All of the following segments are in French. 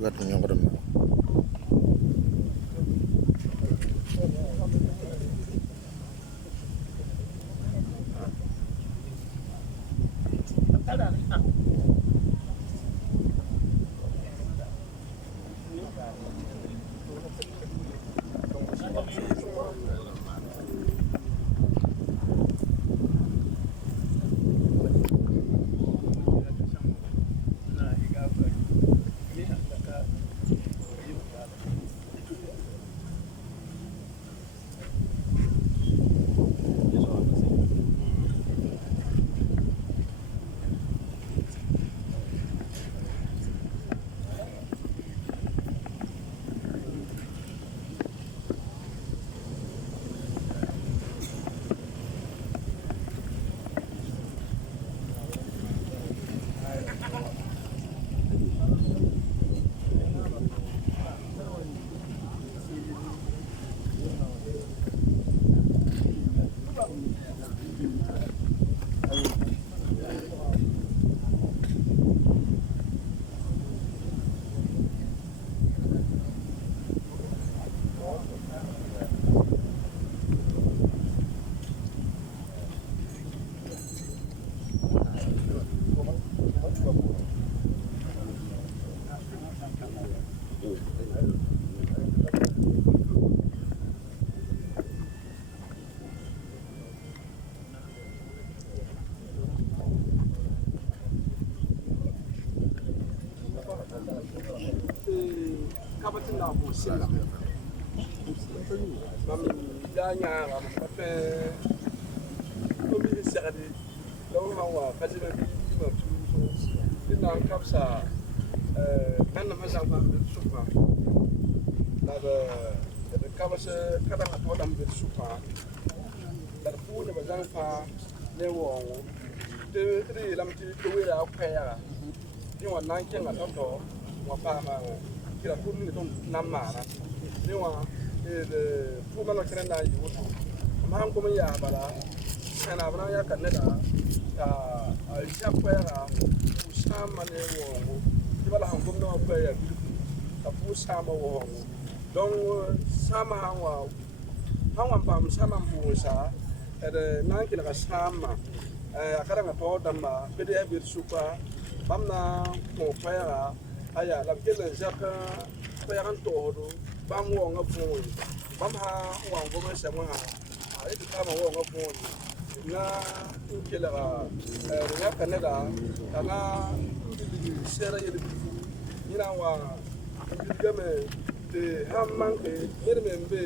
wet ñoo ko dem kabatin na bu sila mam da nyaara ma pe ko mi sirade law hawa fajina bi ma tu ina kapsa man ma sa fa supa la de kabasa kada ma to dam bi supa la fu ne ba zan fa ne wo de lam ti to we la kwa ya ni wa nan ken ga to wa pa ma kila fu ni to nam ma na ni wa de fu ma no kren na yu ma han ko ya bala sana bana ya kan ne da ta ya kwa ya usama ne wo ti bala han ko no kwa ya ta fu sama wo donc sama hawa pam sama mbusa ede nan kila ka sama akara nga to damba bede ya bir supa bamna ko fayara aya la kele jaka fayaran to do bam wo nga fu bam ha wa ngo ma sama ha ai du kama wo nga fu na kila nga kanada kana sera yede ina wa game de hammanke yermembe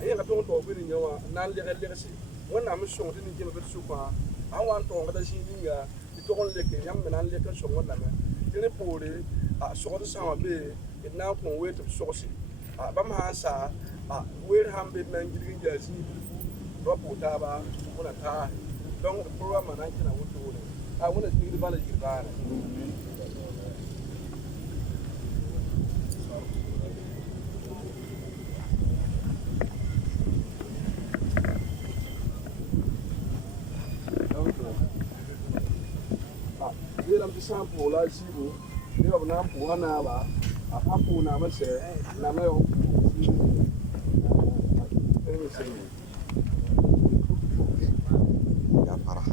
ayi ka to bi ni nyawa nan le si wona am so de ni jema bet supa an wan to ngada si ninga ti to le ke yam nan le ka so wona me ni pore a so do sama be ina ko we to so si bam ha sa we ham be nan girgin jasi ro puta ba wona ta donc program nan kina wuto ne wona ti ba la girgana sample la sibo ni ba na pu na ba apa pu na ba se na me o ya parah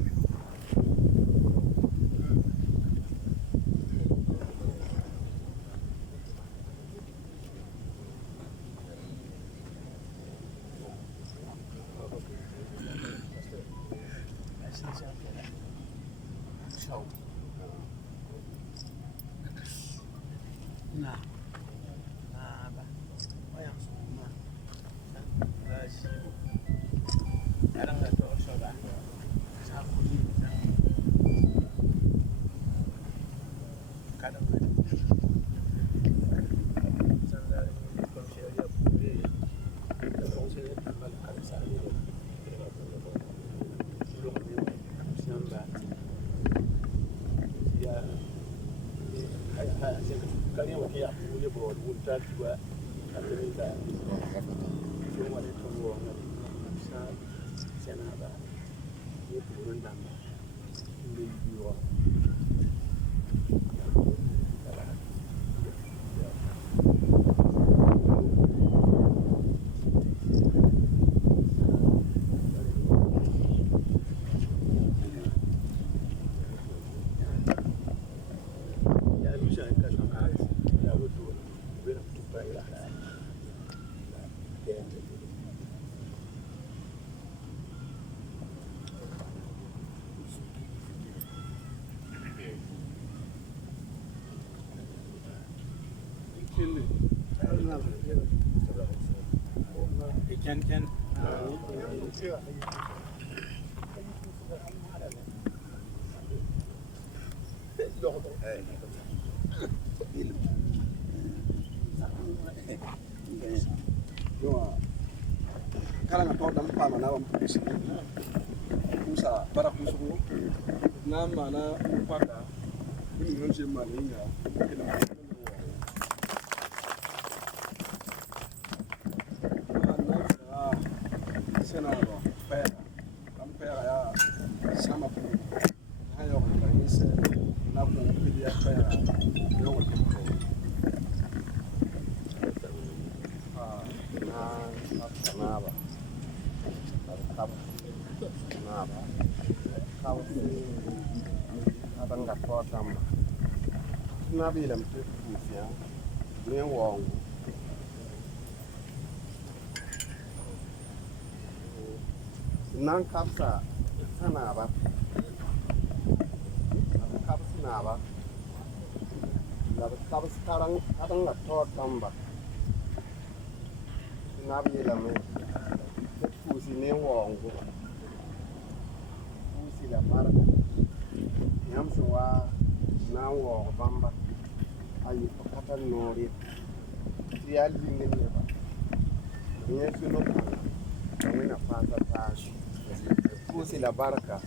Can kala nga to dam pa mana wa polisi kusa bara kusu na mana upaka ni non je maninga senado pera am pera ya sama pu hayo ka yese na ku pidi ya pera yo ko naba kau abang kat kau sama nabi dalam tu usia ni wong nang kapsa sana apa kapsa na apa lalu kapsa sekarang kadang kat kau tambah nabi la me pusi ne wongo pusi la marca yam so wa na wo bamba ayi ko kata nori ti ya linge ne ba ne suno kana ne na panta ta pusi la barka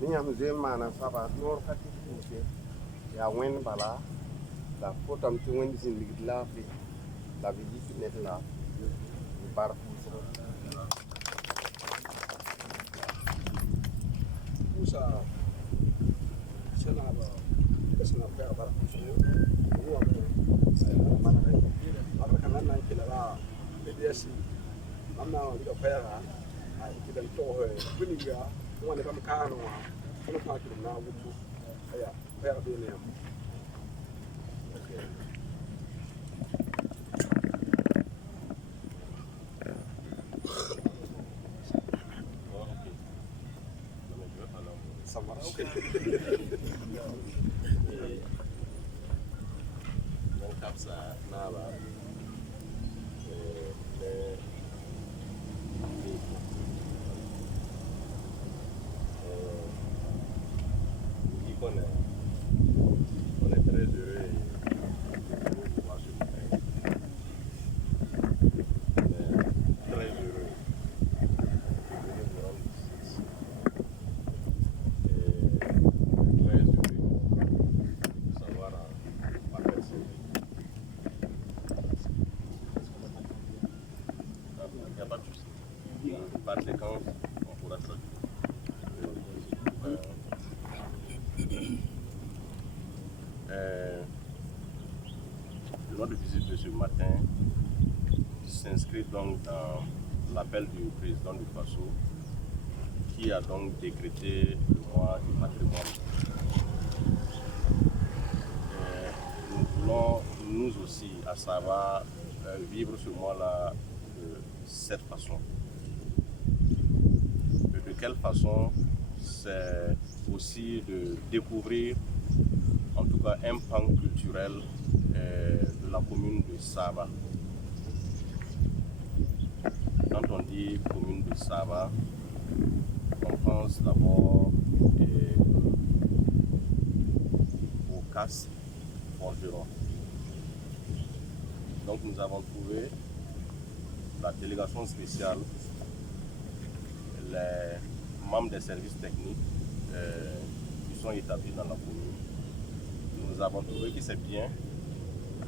ni yam ze mana saba nor kati pusi ya wen bala la potam ti wen sin ligla fi la visite net la bar pusi Musa sana ba sana ba bar pusi ruwa mana kai aba kana nan kila la DSC amma wa da fayara a kidan to buni ga wani kam kano wa kuma fa kidan na wutu aya fayara be ne Donc comme ça, nada. On est très heureux de pouvoir se faire. Très heureux de venir vous rendre visite. Très heureux de savoir ma personne. Il n'y a pas de souci. Par séquence, on pourra traduire. Notre visite de ce matin s'inscrit donc dans l'appel du président du Faso qui a donc décrété le mois du patrimoine. Nous voulons nous aussi à Saba vivre ce mois-là de cette façon. De quelle façon? C'est aussi de découvrir en tout cas un pan culturel de la commune de Saba. Quand on dit commune de Saba, on pense d'abord au casse forgeron. Donc nous avons trouvé la délégation spéciale, les membres des services techniques qui sont établis dans la commune. Nous avons trouvé que c'est bien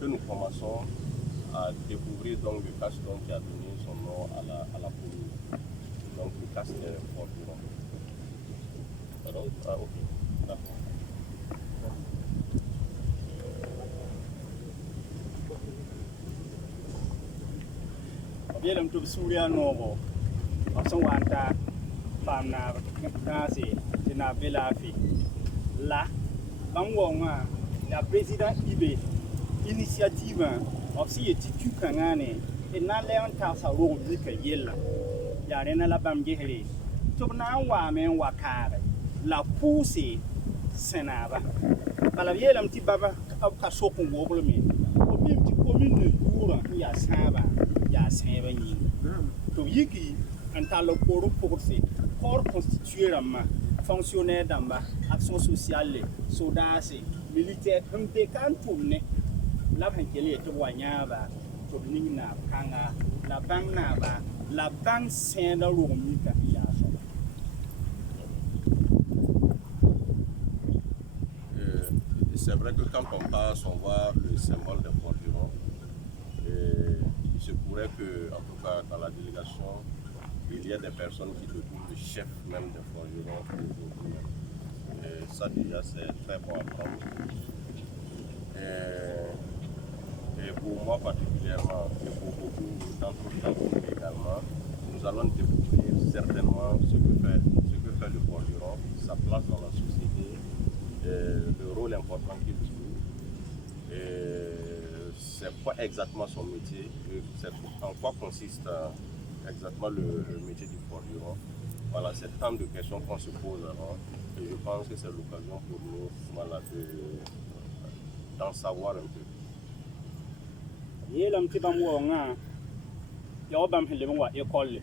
que nous commençons à découvrir donc le casse qui a donné son nom à la commune. Donc le casse des forgerons. Pardon? Ah ok, d'accord. Bien le Souria Novo, en son wanta, Pamna, Nasi, Tina Velafi. Là, Bangwanga, la président IB, initiative, aussi est tu kangane, et n'a l'air en sa robe que yella. Yarena la Bamgeri, Tobna Wamen Wakare, la poussée, Senava. Palavier un petit baba, au Kasoko Woblemi, au même petit commune de Tour, il y a Saba. To yiki antalo koro porse corps constitué rama fonctionnaire d'amba action sociale soldats militaire de kan tourner la bankele to wanyaba to ningna kanga la bank na ba la bank saint dans l'omika ya so. C'est vrai que quand on passe on voit le symbole des forgerons. Il se pourrait que, en tout cas, dans la délégation, il y ait des personnes qui deviennent le chef même des forgerons aujourd'hui. Et ça, déjà, c'est très bon à prendre. Et pour moi particulièrement, et pour beaucoup d'entre nous également, nous allons découvrir certainement ce que fait le forgeron, sa place dans la société, le rôle important qu'il joue. C'est quoi exactement son métier, en quoi consiste exactement le métier du forgeron. Voilà, c'est tant de questions qu'on se pose alors, et je pense que c'est l'occasion pour nous voilà, d'en savoir un peu. Yelam Tibamwanga, ya bam hele wa école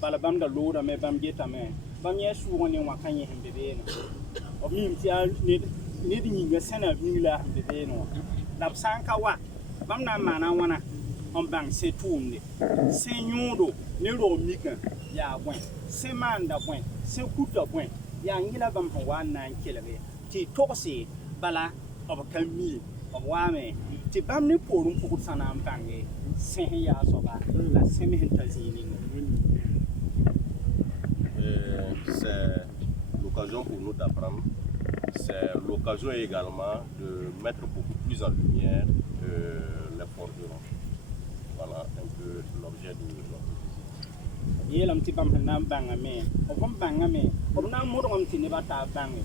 bala bam da loda me bam geta me bam ye su woni wa kan ye hembe be no o mi ti a ni di ngi sena bi la hembe be no la sanka wa bam na mana wana on bang se tourne se nyundo ne ro mika ya bwen se manda bwen se kuta bwen ya ngila bam ho wa nan kelebe ti toksi bala ob kan mi ob wa me ti bam ni porum pukut sana ampange se ya soba la semi hentazini. C'est l'occasion pour nous d'apprendre. C'est l'occasion également de mettre beaucoup plus en lumière les forgerons. Voilà un peu l'objet de notre visite. Yelam ti bam na banga me o bam banga me o na mo do ti ne bata banga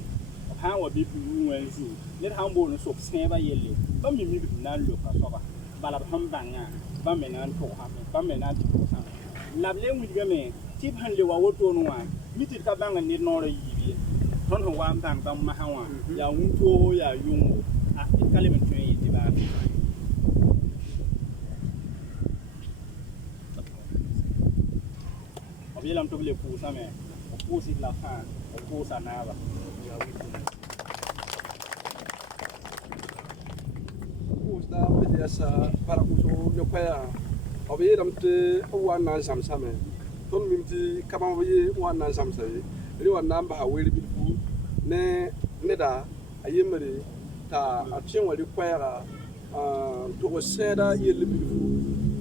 o ha wa bi bu wanzu ne ha mbo no so se ba yelle bam mi bi na lo ka so ba bala bam banga bam me na to ha me bam me na ti to sa la le mu diga me ti han le wa woto no wa mi ti ka banga ni no re yi ton ho wa bang bam ma ha wa ya wunto ya yungo a kale me tun yi ti ba yelam to le pousa me o pousi la fin o pousa nava pousa be esa para uso yo pa o be yelam te o wan nan sam same ton mimti kama bo ye wan nan sam sai ri wan nan ba weri bi fu ne da ayemere ta atien wali kwera to o seda yele bi fu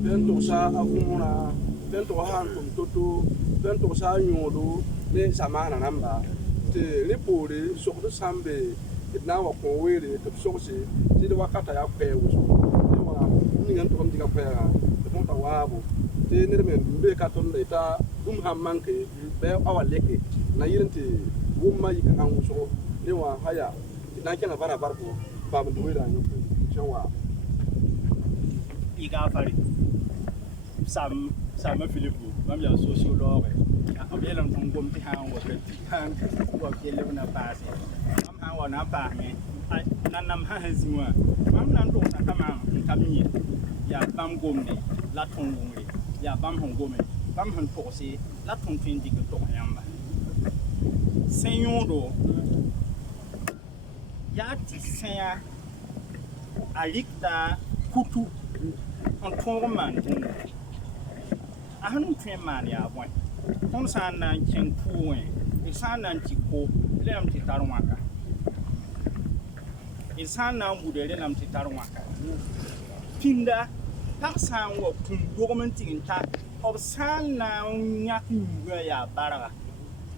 ben to sa afuna ben to han tum toto ben to sa nyodo ne samana namba te repore so ko sambe na wa ko were to so se ti de wakata ya kwe wo so ne wa ni ngan to ndiga kwe ga to ta wabo te ne men be ka ton de ta hammanke be awa leke na yirinte wumma yi kan wo so ne wa haya na kana bara barko ba mun duwe da nyoko cewa iga fari sam Philippe mam ya sociologue am yelam tan gom ti han wa han wa kele na passe am han wa na pa me nan nam ha hanziwa mam nan do na kama kamie ya bam gomde la tongomre ya bam hon gome bam han forcé la ton fin dik to yamba senyodo ya ti senya alikta kutu on tongman ahanu twen man ya boy ton san nan chen puwe isan nan tiko lem ti tarwaka isan nan budere lam ti tarwaka pinda tak san wo kun document ta of san nan nyak nyuga ya baraga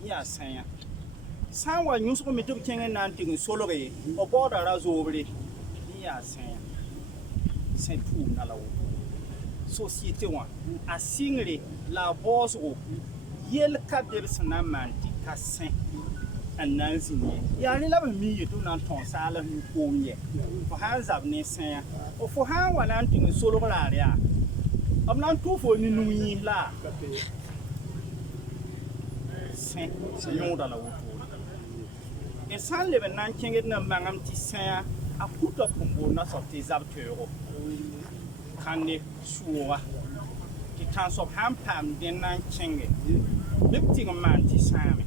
ya sanya san wa nyuso ko meto kengen nan tin solore o boda razobre ya sanya c'est tout na lawo société wa a singre la boss o yel ka be sana manti ka sen ananzini ya ni la mi yeto nan ton sala ni ko nye fo han zab ne sen o fo han wa nan tin solo la ya am nan to fo ni nuyi la sen yon da la wo e san le ben nan kenge na mangam ti sen a puta pombo na sorti zab tero kande suwa ki tansop ham pam den nan chenge bipti man ti same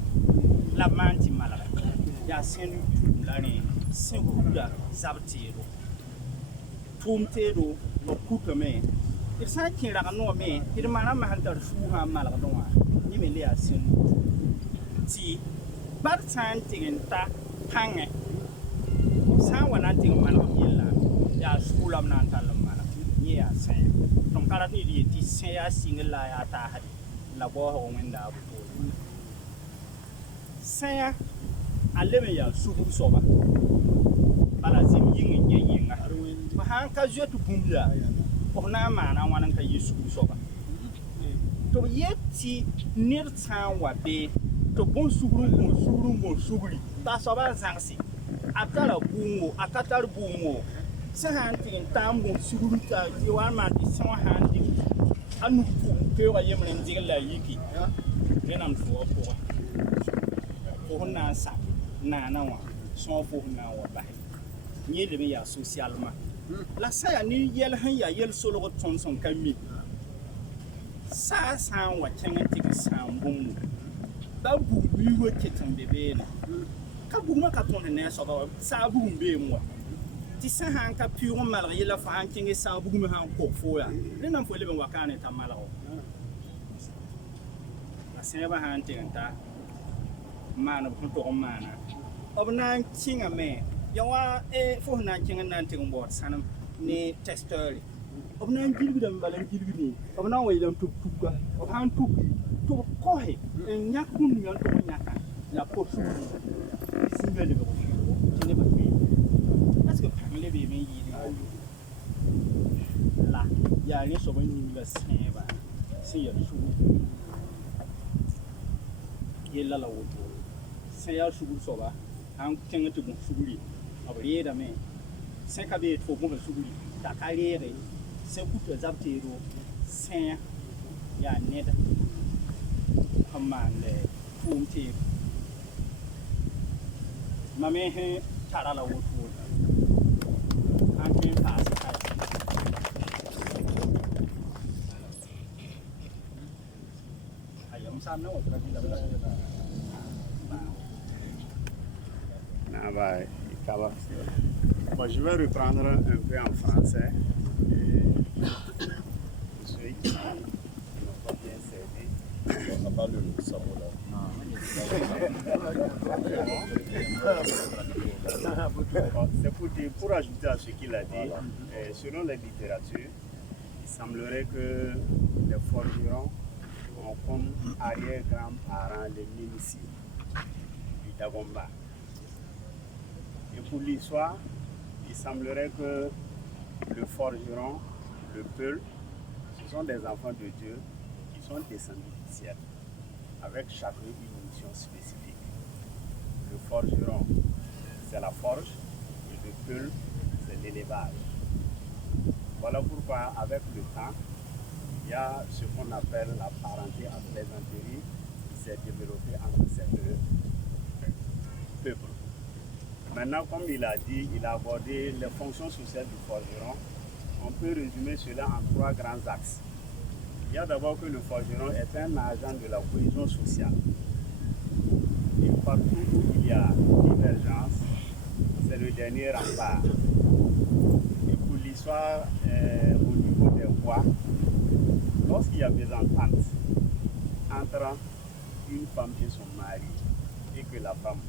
la man ti mala ya senu la ni sekuda zabtero tumtero no kuka me il sa ki ra no me il mana ma handar su ha mala no wa ni me le ya senu ti bar san tinta pange sa wana ting mala yella ya sulam nan talam ya sen ton karat ni di ti sen ya singla ya ta ha la bo ho wenda bu sen ya aleme ya subu soba bala zim yin yin ma han ka jetu bumya o na ma na wanan ka yesu soba to yeti nir tan wa be to bon suguri ta soba zangsi atala bungo akatar bungo sahan tin tambo suruta jiwama di sahan di anu pe wa yemen digla yiki renam fo ko na sa na wa so fo na wa ba ni le ya socialement la sa ya ni yel han ya yel solo ton son kami Sa san wa kɛŋɛ tigi san bũmbu ba bug biigo kɩtɩn be beene ka bugmã ka tõnd ne a soaba wa saa bugum beem wa tɩ sã sãn ka pɩʋʋg n malg yella fo sãn kẽng saa bugum sãn kog fo yaa rẽ nan fo leb n wa kaane t'a malgo a sẽebã sãn tɩg n ta n maan b sẽn tog n maana b na n kẽngame ya wa fo sẽn na n kẽng n na n tɩg n baood sãnem ne testare b na n gilgdame bala n gilgd ni b na n wa yɩla n tʋb tubga b sãn tʋb tɩ b kɔse n yãk bũmb ning n tʋg n yãka la pod sugr sĩnga lebg tɩ nebã tʋɩ est ce que pãng le beeme n yɩɩd la yaa rẽ soab n yĩng la sẽebã sẽn yaa sugr yella la woto sẽn yaa sugr soaba sãn kẽng tɩ bõs sugri b reedame sẽn ka beed fo bõsa sugri t'a ka reege sẽn kuta zab teedo sẽn yaa ned sẽn maand tʋʋm teeb mame sẽn tara la woto sãn tõe n paas ka ayam sãn na wa ka dɩla Bon, je vais reprendre un peu en français. Ceux qui n'ont pas bien servi. On n'a pas le samoula. Bon, c'est pour ajouter à ce qu'il a dit, selon la littérature, il semblerait que les forgerons ont comme arrière-grands-parents les Mélissies du Dagomba. Et pour l'histoire, il semblerait que le forgeron, le peul, ce sont des enfants de Dieu qui sont descendus du ciel, avec chacun une mission spécifique. Le forgeron, c'est la forge, et le peul, c'est l'élevage. Voilà pourquoi, avec le temps, il y a ce qu'on appelle la parenté en plaisanterie qui s'est développée entre ces deux peuples. Maintenant, comme il a dit, il a abordé les fonctions sociales du forgeron. On peut résumer cela en 3 grands axes. Il y a d'abord que le forgeron est un agent de la cohésion sociale. Et partout où il y a divergence, c'est le dernier rempart. Et pour l'histoire, au niveau des voies, lorsqu'il y a des ententes entre une femme et son mari, et que la femme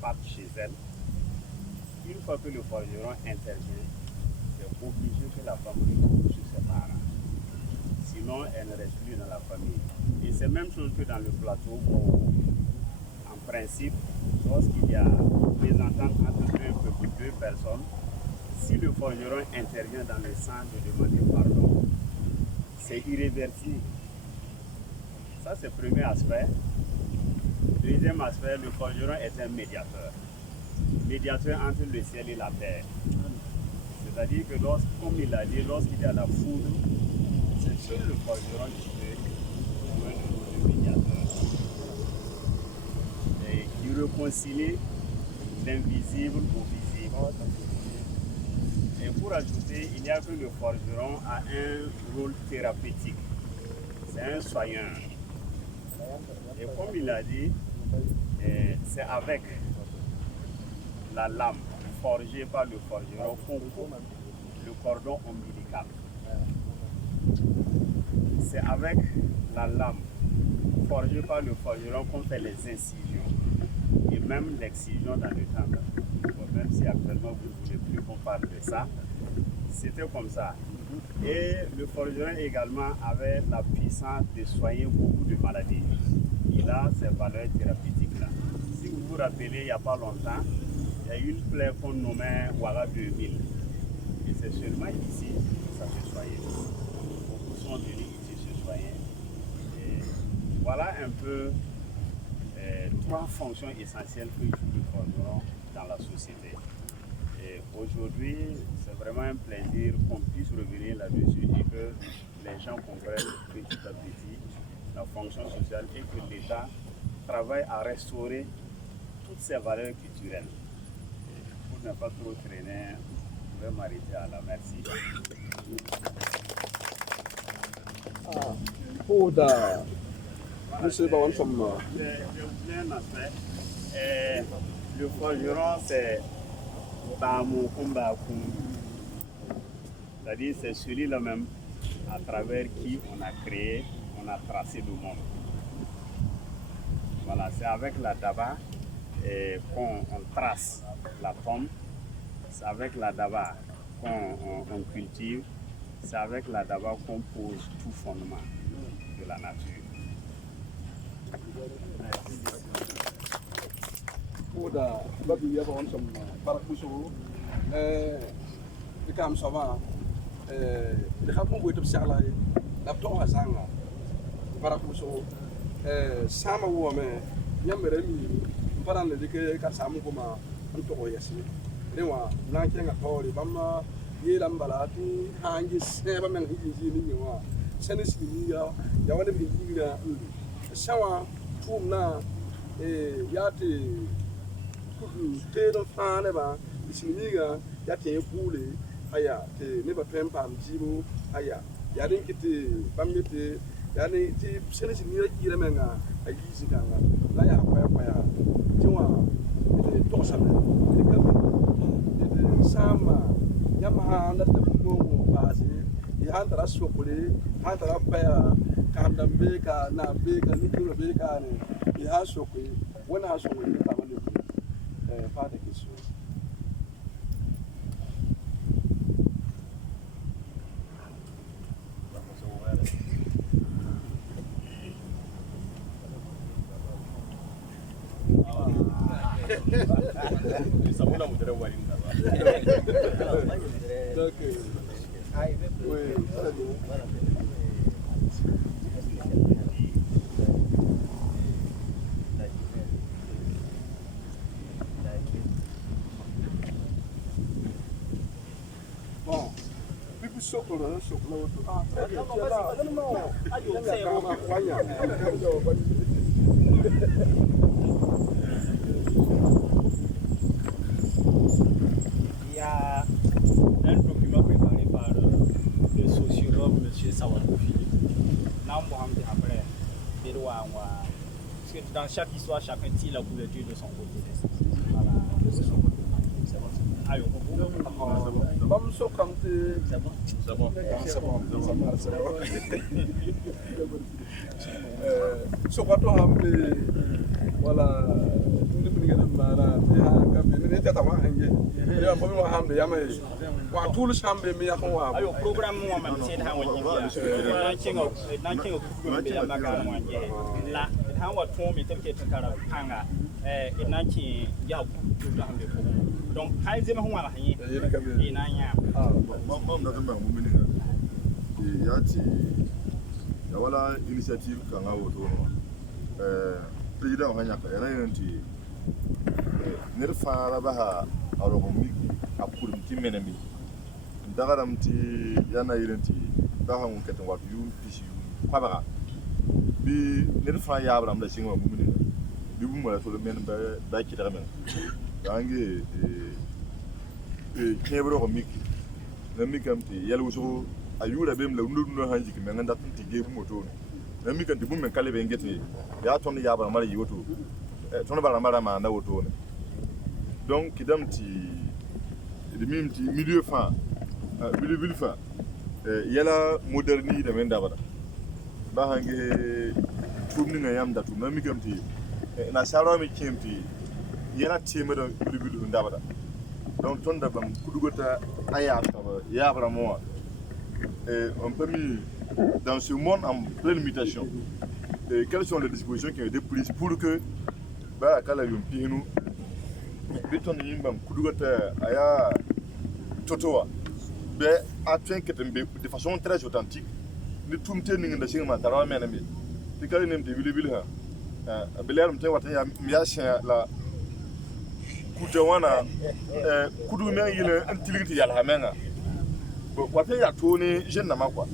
parte chez elle, une fois que le forgeron intervient, c'est obligé que la femme retourne chez ses parents. Sinon, elle ne reste plus dans la famille. Et c'est la même chose que dans le plateau où, en principe, lorsqu'il y a des ententes entre deux personnes, si le forgeron intervient dans le sens de demander pardon, c'est irréversible. Ça, c'est le premier aspect. Deuxième aspect, le forgeron est un médiateur. Médiateur entre le ciel et la terre. C'est-à-dire que, comme il a dit, lorsqu'il y a la foudre, c'est seul le forgeron qui peut jouer le rôle de médiateur. Et qui réconcilie l'invisible au visible. Et pour ajouter, il n'y a que le forgeron a un rôle thérapeutique. C'est un soigneur. Et comme il a dit, c'est avec la lame forgée par le forgeron qu'on coupe le cordon ombilical. C'est avec la lame forgée par le forgeron qu'on fait les incisions et même l'excision dans le temple. Bon, même si actuellement vous ne voulez plus qu'on parle de ça, c'était comme ça. Et le forgeron également avait la puissance de soigner beaucoup de maladies. Il a ces valeurs thérapeutiques-là. Si vous vous rappelez, il n'y a pas longtemps, il y a une plaie qu'on nommait Ouara 2000. Et c'est seulement ici que ça se soignait. Beaucoup sont venus ici se soigner. Et voilà un peu 3 fonctions essentielles que joue le forgeron dans la société. Et aujourd'hui, c'est vraiment un plaisir qu'on puisse revenir là-dessus et que les gens comprennent petit à petit la fonction sociale et que l'État travaille à restaurer toutes ces valeurs culturelles. Pour ne pas trop traîner, je vais m'arrêter à la merci. Poda. Monsieur Baron Somma. Je voulais un aspect. Le forgeron, c'est Bamou Kumbakum. C'est-à-dire, c'est celui-là même à travers qui on a créé, on a tracé le monde. Voilà, c'est avec la daba qu'on trace la pomme, c'est avec la daba qu'on cultive, c'est avec la daba qu'on pose tout fondement de la nature. Poda. Babi ya Baron Somma. Barakuso. Ikam Sava. De gaat gewoon goed op Sala. Dat toch was aan. Barakuso. Sama woman. Yamere mi. Paran de ke ka samu kuma an to yasi. Rewa na ke nga tori bamma ye lambalati hangi seba men hiji ni wa. Senis ni ya wani bi gira. Sawa tumna yati te fane ba isiniga yati pule aya te ne ba pempa mjibu aya yadin kiti bamete yani ti senis ni gira menga ayizi kanga la ya kwa ya tiwa te tosame te kama te sama yama na te mo base ya andra sokole andra pa kanda beka na beka ni kilo beka ne ya sokole wana sokole ta wale pas de question. Bon, puis chocolat, ah, très bien, tu es là. Il y a un document préparé par le sociologue M. Sawadou Philippe. Là, on va après. Parce que dans chaque histoire, chacun tire la couverture de son côté. Voilà. Aïe, Vamos só canter. C'est bon. Sokoto hambe wala ndi binigana mara ya kambe ni tata wa hanje ya bomi wa hambe ya mai wa tulu shambe mi ya ko wa ayo programme mo man sen ha woni na chengo ku be ya maga mo anje la ha wa to mi tabke tankara hanga ina ki ya ku da hambe ko donc hay zema ho wala hanyi ina nya mam na tamba mu mini ya ti ya wala initiative kan hawo to président hanya ka yana yanti nirfa rabaha arogumi apurum timenemi dagaram ti yana yiranti daha mun katan watu yu pisi kwabara bi nirfa ya abram da shinwa mu mini bi bu mala to men ba ki daga men dange kebro ko miki na mikam ti yelu so ayura bem la ndu hanji ki men nda tinti ge bu moto na mikam ti bu men kale be ngeti ya ton ya abram mala yoto ton ba mala ma na woto ne donc kidam ti de mim ti milieu fin milieu fin yala moderni de men dabara ba hange tumni na yam da tum na mikam ti na sharo mi kemti yana tema da milieu dabara donc ton da bam kudugota aya ya abram mo on peut mis dans ce monde en pleine mutation. Quelles sont les dispositions qui ont été prises pour que bah kala yum pinu biton yimbam kudugota aya totowa be atwen ketembe de façon très authentique ni tumte ni nda shinga tarawa menami tikali nem de bilibili ha bilar mte wata ya miasha la kutewana kudu men yile antiliti yala menga wata ya toni jeune na quoi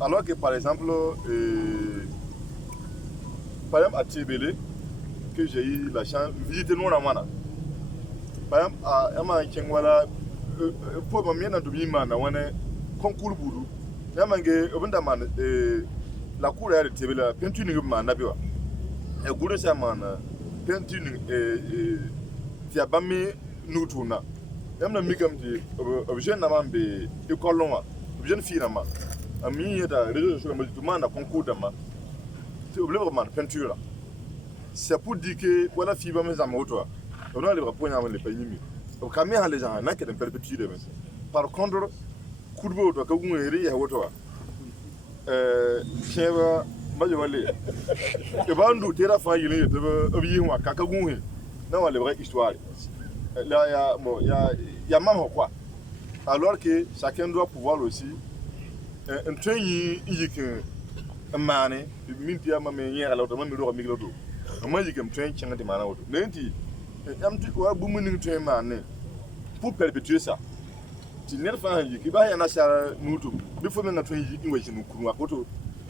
alors que par exemple à Tibélé que j'ai eu la chance de visiter nous na par exemple à ma kengwala pour me mena dumi mana wane concours budu ya mange obunda man la cour est de la peinture de Manabiwa. Et good as a man, peinture Tiabami Nutuna. I'm not making the Jean Namambe, you call Loma, Jean Firama. A me at a resolution to man a concordama. To Bleverman, peinture. C'est pour dire que voilà fibre mes amours. On a les rapports avec les pays. Au Camille, les gens n'ont qu'à perpétuer. Par contre, coup de bout, comme vous avez à Wotoa. Chèvre, Majolé. Le bandou, terra faille, il Kakagoué. Non, la vraie histoire. Là, il y a maman quoi. Alors que chacun doit pouvoir aussi. Un train, il y a un mané, une minute à ma manière, alors que je me dis moi, je suis train qui est de mana. Lenti, tu vois, bouming train man pour perpétuer ça. Tu n'es pas qui va y en avoir nous tout. Il faut maintenant train qui nous courons à côté.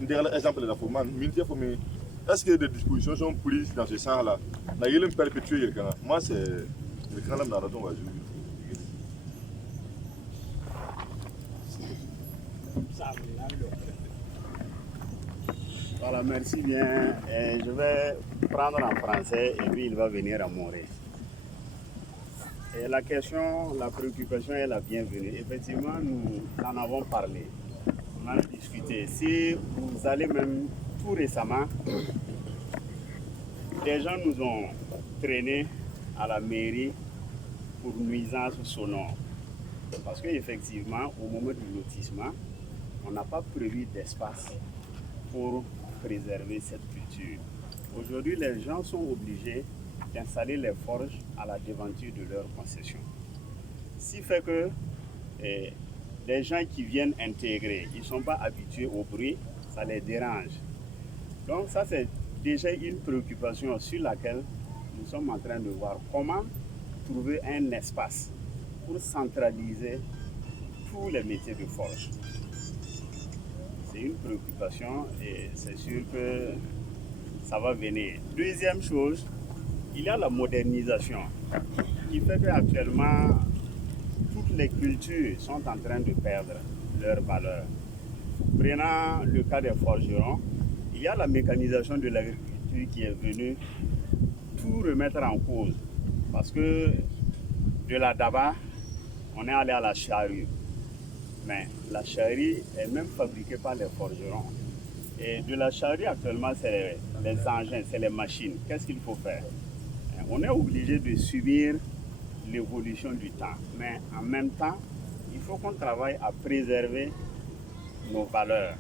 Un exemple de la forme, minute pour me. Est-ce que des dispositions sont prises dans ce sens-là? Là, il est perpétué. Moi, c'est le canal dans la tombe. Voilà, merci bien. Je vais prendre en français et puis il va venir à Montréal. Et la question, la préoccupation est la bienvenue. Effectivement, nous en avons parlé. On en a discuté. Si vous allez même tout récemment, des gens nous ont traînés à la mairie pour nuisance sonore. Parce qu'effectivement, au moment du lotissement, on n'a pas prévu d'espace pour préserver cette culture. Aujourd'hui, les gens sont obligés d'installer les forges à la devanture de leur concession. Ce qui fait que les gens qui viennent intégrer, ils ne sont pas habitués au bruit, ça les dérange. Donc ça, c'est déjà une préoccupation sur laquelle nous sommes en train de voir comment trouver un espace pour centraliser tous les métiers de forge. C'est une préoccupation et c'est sûr que ça va venir. Deuxième chose, il y a la modernisation qui fait qu'actuellement, toutes les cultures sont en train de perdre leur valeur. Prenant le cas des forgerons, il y a la mécanisation de l'agriculture qui est venue tout remettre en cause. Parce que de la daba, on est allé à la charrue. Mais la charrue est même fabriquée par les forgerons. Et de la charrue actuellement, c'est les engins, c'est les machines. Qu'est-ce qu'il faut faire? On est obligé de subir l'évolution du temps. Mais en même temps, il faut qu'on travaille à préserver nos valeurs.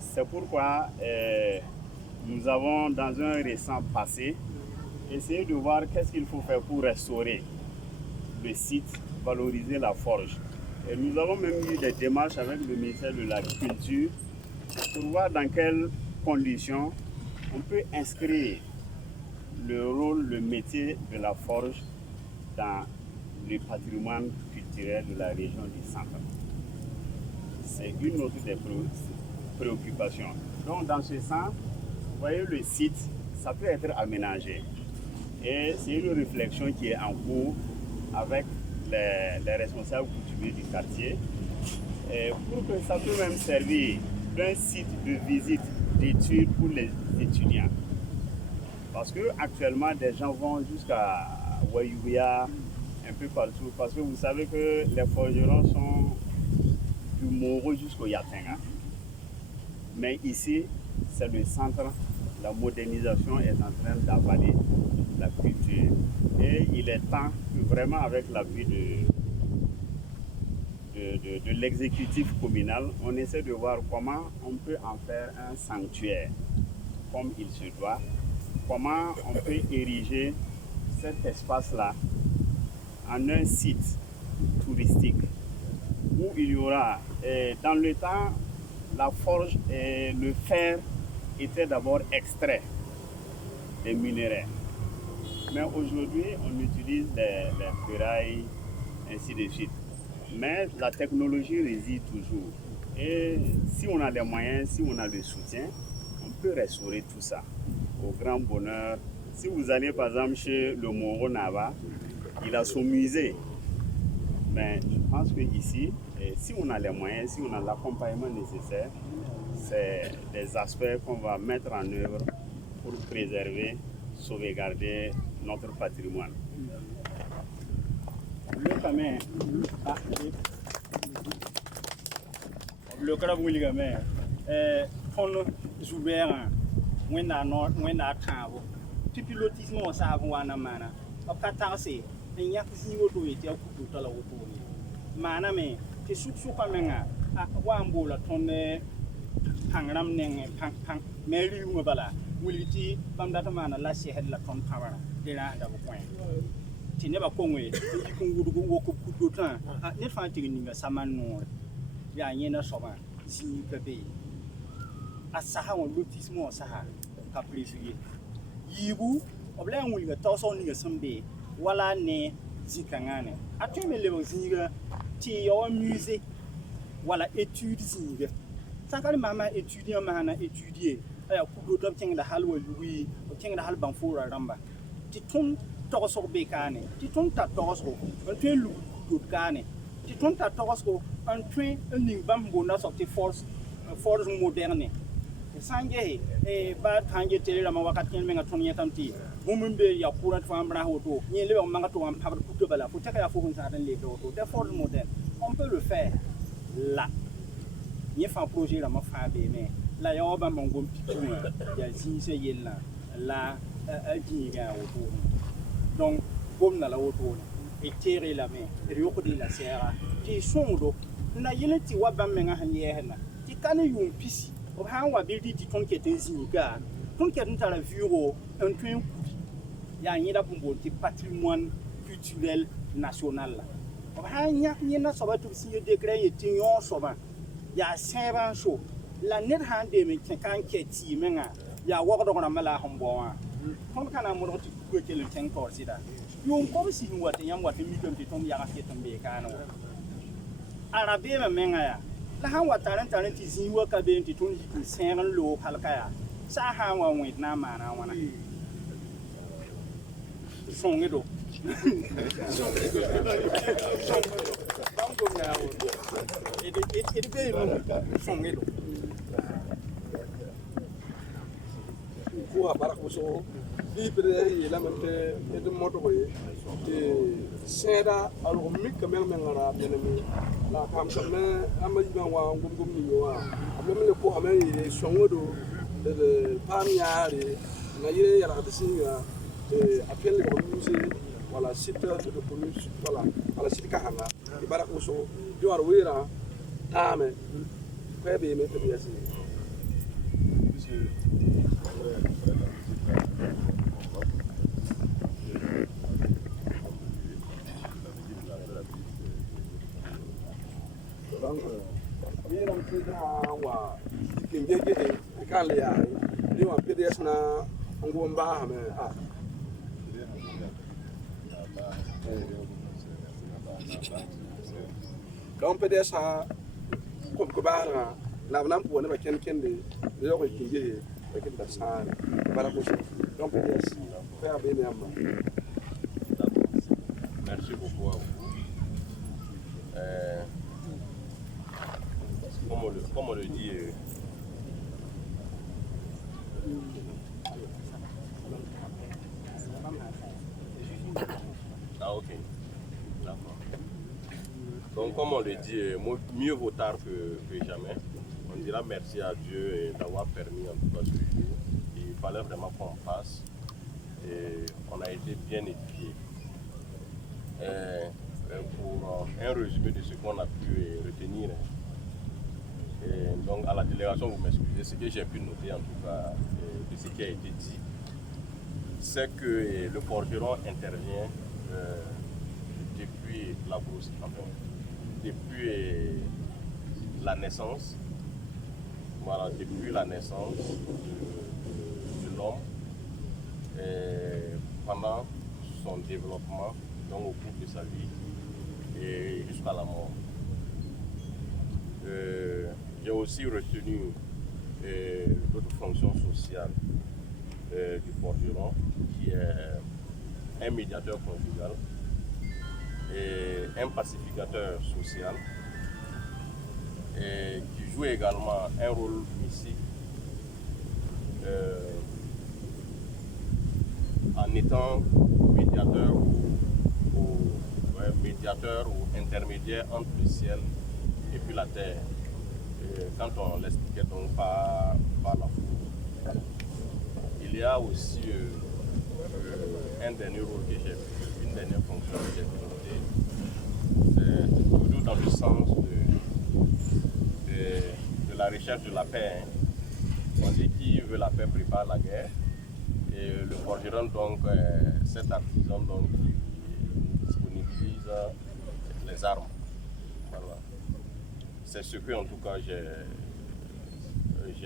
C'est pourquoi nous avons, dans un récent passé, essayé de voir qu'est-ce qu'il faut faire pour restaurer le site, valoriser la forge. Et nous avons même eu des démarches avec le ministère de l'Agriculture pour voir dans quelles conditions on peut inscrire le rôle, le métier de la forge dans le patrimoine culturel de la région du centre. C'est une autre des préoccupations. Donc dans ce sens, vous voyez le site, ça peut être aménagé. Et c'est une réflexion qui est en cours avec les responsables coutumiers du quartier, et pour que ça peut même servir d'un site de visite, d'études pour les étudiants. Parce que actuellement, des gens vont jusqu'à Wayouya, un peu partout, parce que vous savez que les forgerons sont du Moro jusqu'au Yatenga. Mais ici, c'est le centre, la modernisation est en train d'avaler la culture. Et il est temps que vraiment avec l'appui de l'exécutif communal, on essaie de voir comment on peut en faire un sanctuaire comme il se doit, comment on peut ériger cet espace-là en un site touristique où il y aura, dans le temps, la forge et le fer étaient d'abord extraits des minerais. Mais aujourd'hui, on utilise les ferrailles, ainsi de suite. Mais la technologie réside toujours. Et si on a les moyens, si on a le soutien, on peut restaurer tout ça au grand bonheur. Si vous allez par exemple chez le Moro Nava, il a son musée. Mais je pense qu'ici, Et si on a les moyens, si on a l'accompagnement nécessaire, c'est des aspects qu'on va mettre en œuvre pour préserver, sauvegarder notre patrimoine. Le cadre où il y a ton ouvert, when I travel, tu pilotisme, ça va en amana. Au Qatar, c'est un yak zéro to it, au coup de la auto. Maname, tu sous comme un wambo, la tonne Pangram Neng, Pang, Mary Mubala, will you bam that man, a last year had la ton power, they are at a point. She never come away, you can go walk up good time. I never find you a saman no. Ya yena soba, zi bebe. Asaha on lutis mo saha, kaprisuye. Yibu, obla nguli toso ni sambe, wala ne zikangane. Atu me levo zinga, ti yo musée, wala étude zinga. Sakali mama étudiant mahana étudier. Aya kudo dom tieng da halwa lui, o tieng da halban fura ramba. Ti ton toso bekane, ti ton ta toso, on te lu kudo kane. Ti ton ta toso un train un nimbam bona sorti force moderne. Sange e ba tange tele la mawakati ken menga ton yetamti. Mumbe ya courant fambra hoto. Ni le on manga to am pabre kudo bala. Faut que ya faut qu'on s'attende les auto. Des forces modernes. On peut le faire là. Il y a un projet dans ma famille, mais là, il y a un bon petit il y a 6 ans, là, il y a un autour. Donc, comme dans la autour, et tirer la main, et regarder la serre, qui sont d'eau. Na yele ti wa bamenga hanyehna ti kane yum pisi o ha wa bildi ti ton kete zinga ton kete ntala vuro un train ya nyida bumbo ti patrimoine culturel national la o ha nya nyina soba tu si décret yeti yon soba ya seban so la net hande me kan keti menga ya wa do na mala hombo wa ton kana mo ti ko ke le ten ko sida yum ko si wata yam wata mi dum ti ton ya ka ketambe kana Arabe menga ya la han wataran ti zinwa ka be ti tun hikin sen lo halka ya sa ha wa wi na mana wana songedo bango ya it be no songedo ko abara ko so libre la mente et de moto boye de seda algo mi kamel mengara benemi la kam sama amaji ban wa ngum ni wa ameme le ko amene songodo de pamiare na yere yara de singa appel ko musée wala site de police wala site ka hanga ibara ko so do ar wira tame ko be me to biasi Miram kida wa kingege kale ya ni wa PDS na ngomba hame donc PDS ha ko bara na bana po ne ba ken de yo ko kingege ba ken da sa bara ko donc PDS faire bien amma. Merci beaucoup à vous. Comme on le dit, ah ok, d'accord. Donc comme on le dit, mieux vaut tard que jamais. On dira merci à Dieu d'avoir permis en tout cas ce jour. Il fallait vraiment qu'on passe et on a été bien édifiés. Pour un résumé de ce qu'on a pu retenir, et donc à la délégation, vous m'excusez, ce que j'ai pu noter en tout cas de ce qui a été dit, c'est que le forgeron intervient depuis la brousse, enfin, depuis la naissance, voilà, depuis la naissance de l'homme, pendant son développement, donc au cours de sa vie, et jusqu'à la mort. J'ai aussi retenu d'autres fonctions sociales du forgeron, qui est un médiateur conjugal et un pacificateur social joue également un rôle ici en étant médiateur ou intermédiaire entre le ciel et puis la terre. Quand on l'expliquait donc par la foule. Il y a aussi un dernier rôle que j'ai pris, une dernière fonction que j'ai pris, c'est toujours dans le sens de la recherche de la paix. Hein. On dit qui veut la paix prépare la guerre. Et le forgeron, donc, cet artisan donc, qui disponibilise les armes. Voilà. C'est ce que, en tout cas, j'ai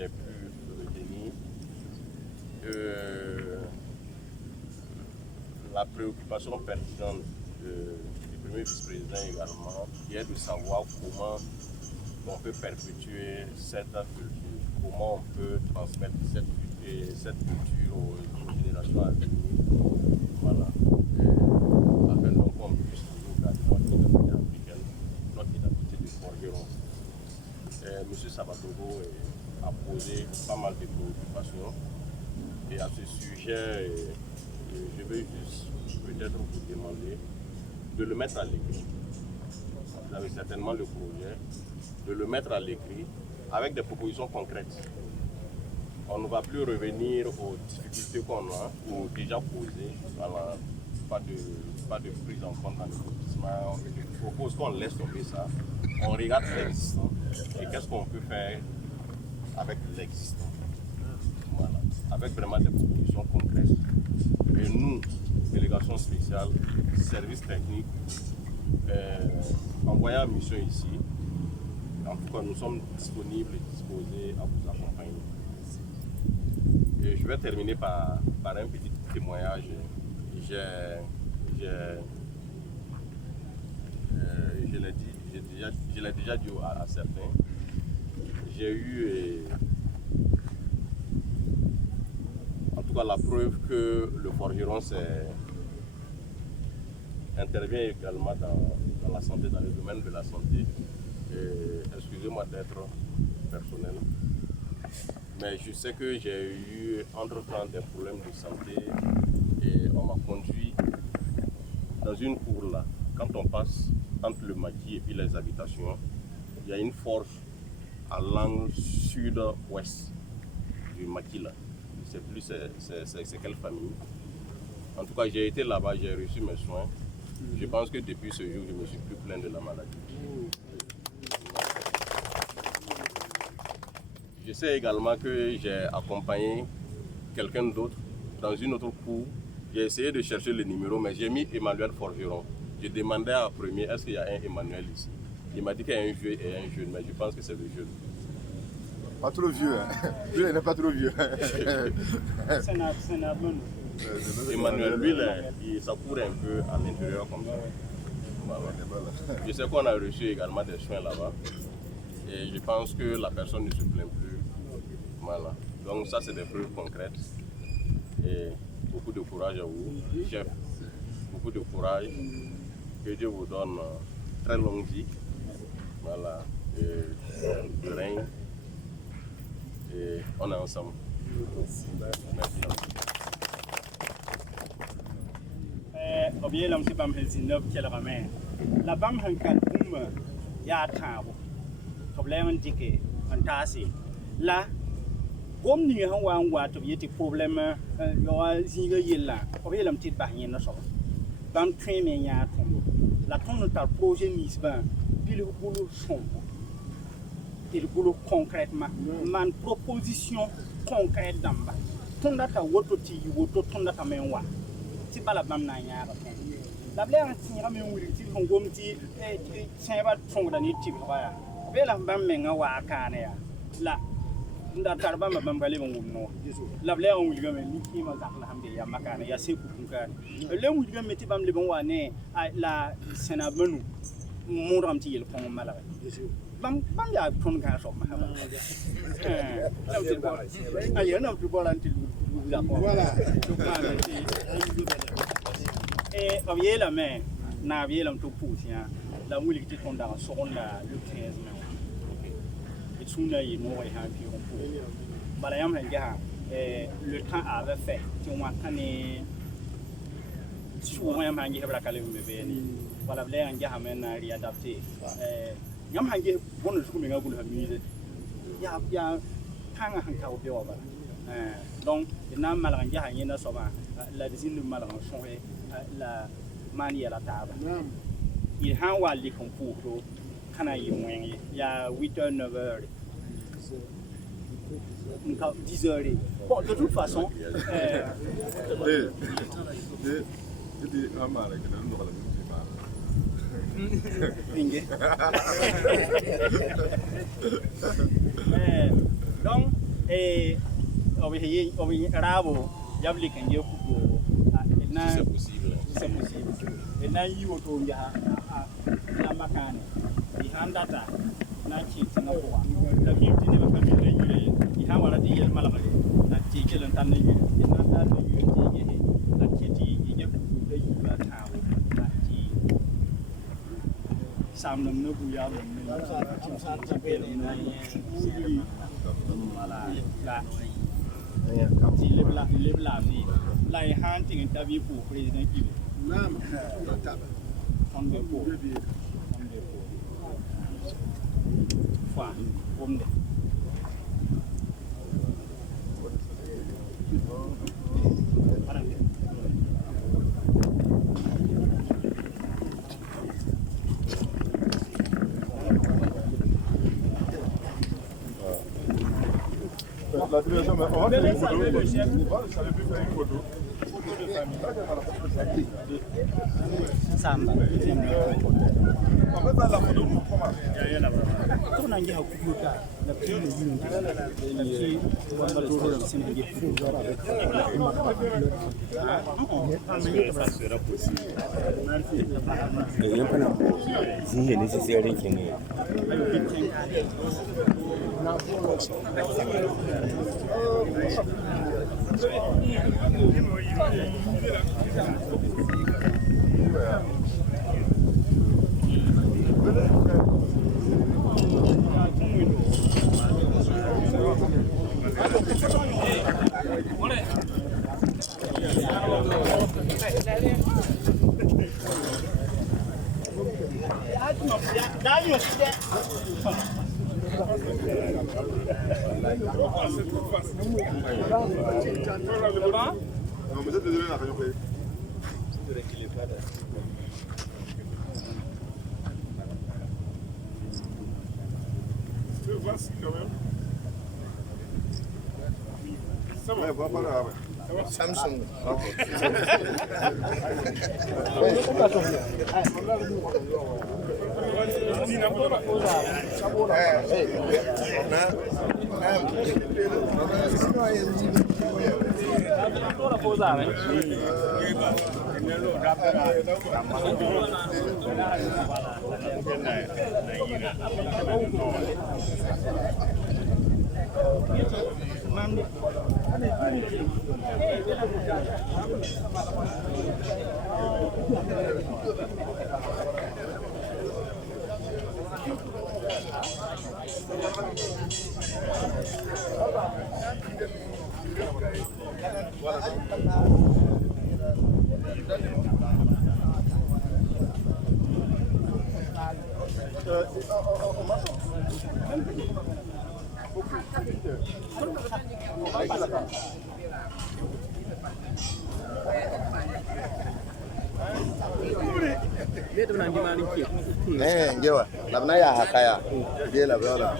pu retenir. La préoccupation pertinente du premier vice-président également, qui est de savoir comment on peut perpétuer cette culture, comment on peut transmettre cette culture aux générations à venir. Voilà. Afin donc qu'on puisse toujours garder notre identité africaine, notre identité de forgeron. M. Sabatogo a posé pas mal de préoccupations. Et à ce sujet, je vais juste peut-être vous demander de le mettre à l'écrit. Vous avez certainement le projet, de le mettre à l'écrit avec des propositions concrètes. On ne va plus revenir aux difficultés qu'on a ou déjà posées. Voilà, pas de prise en compte dans l'investissement. Je propose qu'on laisse tomber ça. On regarde l'existant et qu'est-ce qu'on peut faire avec l'existant. Voilà, avec vraiment des propositions concrètes. Et nous, délégation spéciale, service technique, envoyant en mission ici, en tout cas, nous sommes disponibles et disposés à vous accompagner. Et je vais terminer par un petit témoignage. Je l'ai déjà dit à certains. J'ai eu, en tout cas, la preuve que le forgeron intervient également dans la santé, dans le domaine de la santé. Excusez-moi d'être personnel, mais je sais que j'ai eu entre-temps des problèmes de santé et on m'a conduit dans une cour là. Quand on passe entre le maquis et puis les habitations, il y a une forge à l'angle sud-ouest du maquis là. Je ne sais plus c'est quelle famille. En tout cas, j'ai été là-bas, j'ai reçu mes soins. Je pense que depuis ce jour, je ne me suis plus plaint de la maladie. Je sais également que j'ai accompagné quelqu'un d'autre dans une autre cour. J'ai essayé de chercher le numéro, mais j'ai mis Emmanuel Forgeron. Je demandais à premier, est-ce qu'il y a un Emmanuel ici? Il m'a dit qu'il y a un vieux et un jeune, mais je pense que c'est le jeune. Pas trop vieux, hein. Lui, il n'est pas trop vieux. C'est un bon. Emmanuel, lui, il s'appuie un peu à l'intérieur comme ça. Voilà. Je sais qu'on a reçu également des soins là-bas. Et je pense que la personne ne se plaint plus. Voilà. Donc ça, c'est des preuves concrètes. Et beaucoup de courage à vous, chef. Beaucoup de courage. Que Dieu vous donne très longue vie. Voilà. Et de règne. Et on est ensemble. Merci. Obie lam si bam hen sinop kelrame la bam han kan ya taabo problème dike antasi la gomni han wa to yeti problème yo zinga yilla obie lam tit ba yin no so bam train me ya ton la ton ta projet misban pile boulot son il boulot concrètement man proposition concrète d'amba ton data woto ti woto ton data menwa ti bala bam na nya ba la blaire ti ra me wuri ti ngom ti sai ba fong da ni ti ba ya be la bam me nga wa ka ne ya la nda tar bam bam bale mo no la blaire wuri ga me ni ki ma zak la hamde ya makana ya se ku ka le wuri ga me ti bam le bon wa ne la sena banu mo ram ti yel fong mala bam ya ton ka so ma ba la ti ba ay na tu ba lan ti voilà. Et obie la main, na obie la tout pousse, la moule qui tombe dans son le 15 mai. Souna et Nord et Happy. Balayam and Gaha, le temps avait fait, tu m'as tanné. Souvent, il y a un peu de calme. Voilà, il y a un gamin qui est adapté. Il y a un peu de bonne chose qui est amusé. Il y a un peu de donc, il y a un malin qui est la désigne de malin changé la manie à la table. Il y a un wall qui est pour il y a 8 heures, 9 heures. 10 heures. Bon, de toute façon, donc, c'est possible. Et là, il y a la macane, il y a un data, la vie de il y a un dit malade, la tique, le tanné, il y a un la kitty, il y a la town, la tea. Some of them know we are live la vie. Like hunting interview for President Ibu. On the board. From there. La direction, mais on va faire une photo. Ça avait pu faire une photo. Samba. On va faire la photo pour comment? Tout le monde a coupé la pile de l'une. Ça sera possible. Il y a pas nécessaire Non, mais ça te donne la réunion. C'est vaste quand même. Ça va, va pas là. Samsung. Ngewa, labda ya hakaya. Dia labda.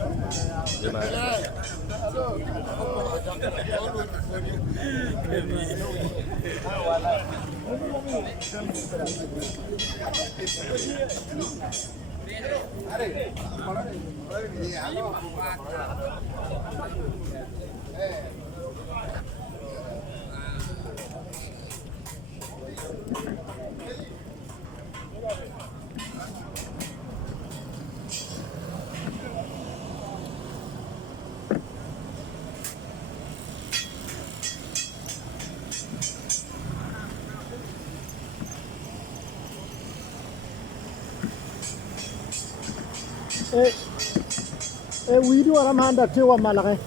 widi wara manda tewa malare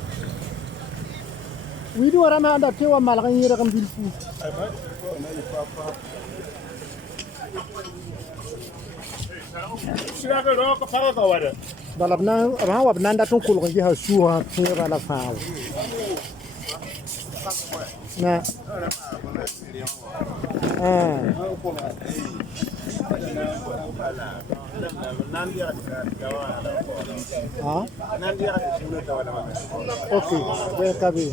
widi wara manda tewa malare yere kam bilfu Siraga ro ko fara ko wada balabna ba wa nanda ton kul ngi ha suha tira la faaw na okay we kabi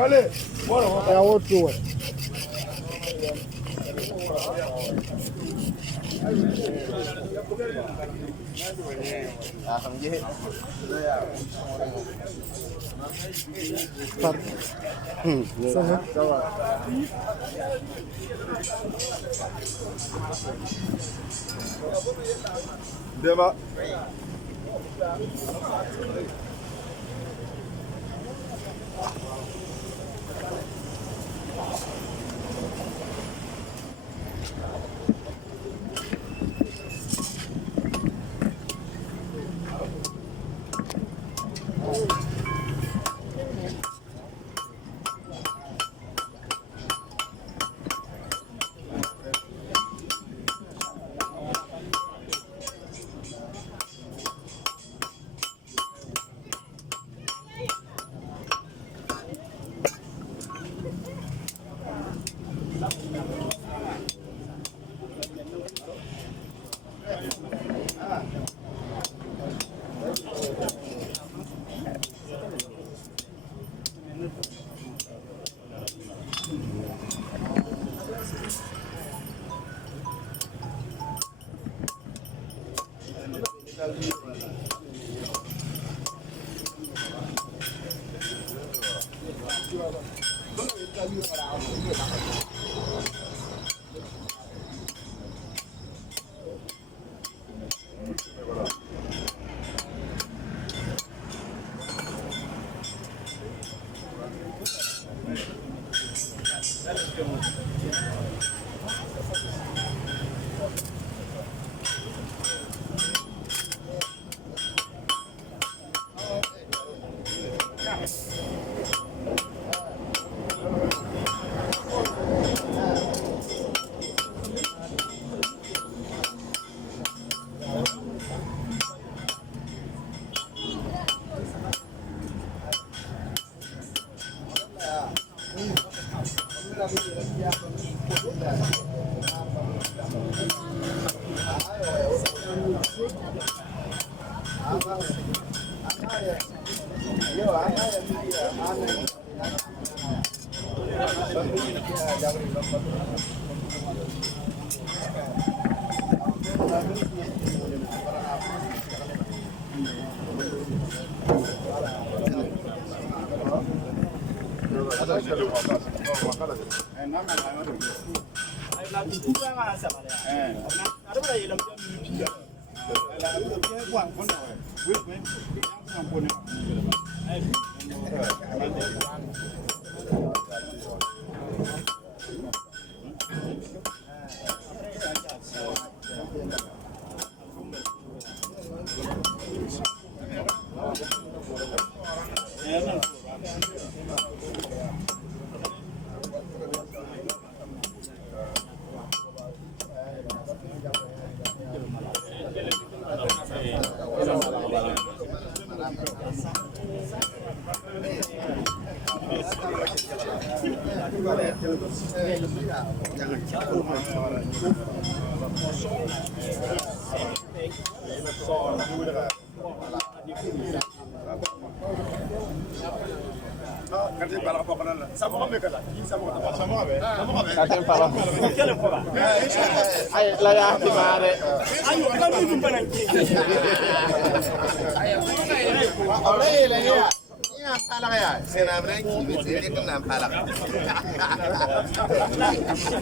Allez, voilà. ya wotu Dema.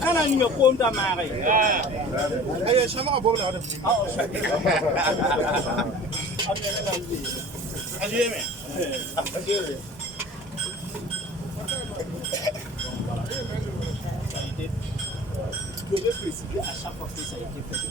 Kana ni me ko nda mare. Ay sama bo la. Ajeme. Je devais préciser à chaque fois que ça a été fait.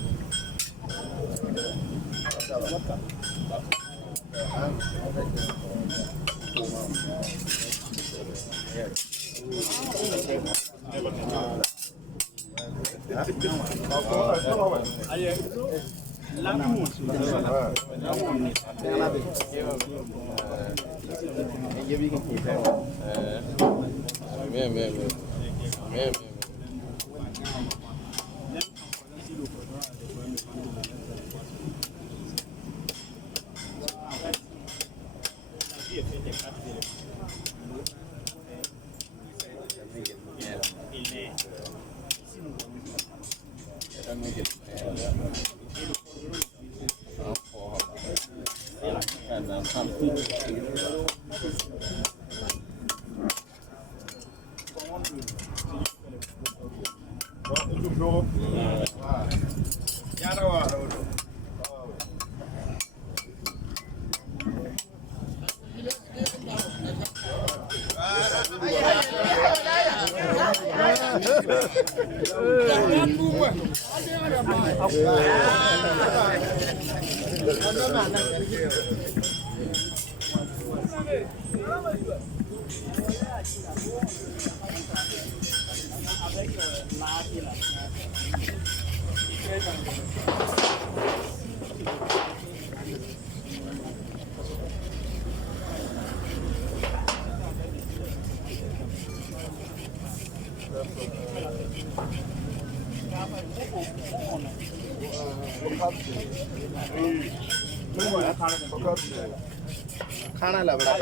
खाना ला बड़ा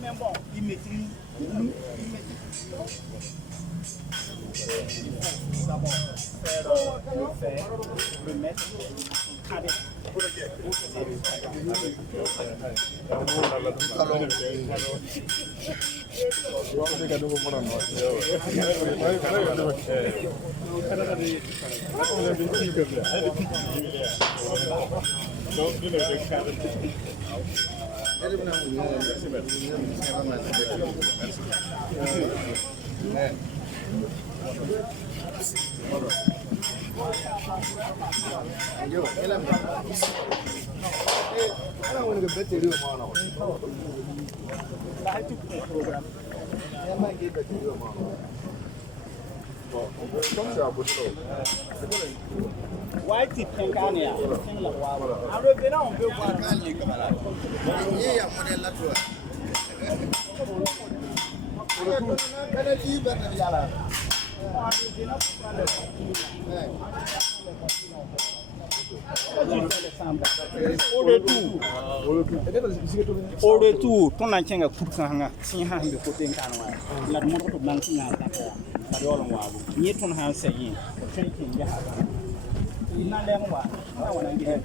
Mais bon, il maîtrise. D'abord, faire, remettre, carré. White tip Kenya, en revenant, on peut voir. Au retour, ton ancien a coupé un si un de côté en canard. La montre de blanc qui a la dollar. Ni ton hand saying, il n'a l'air moi. I want to get it.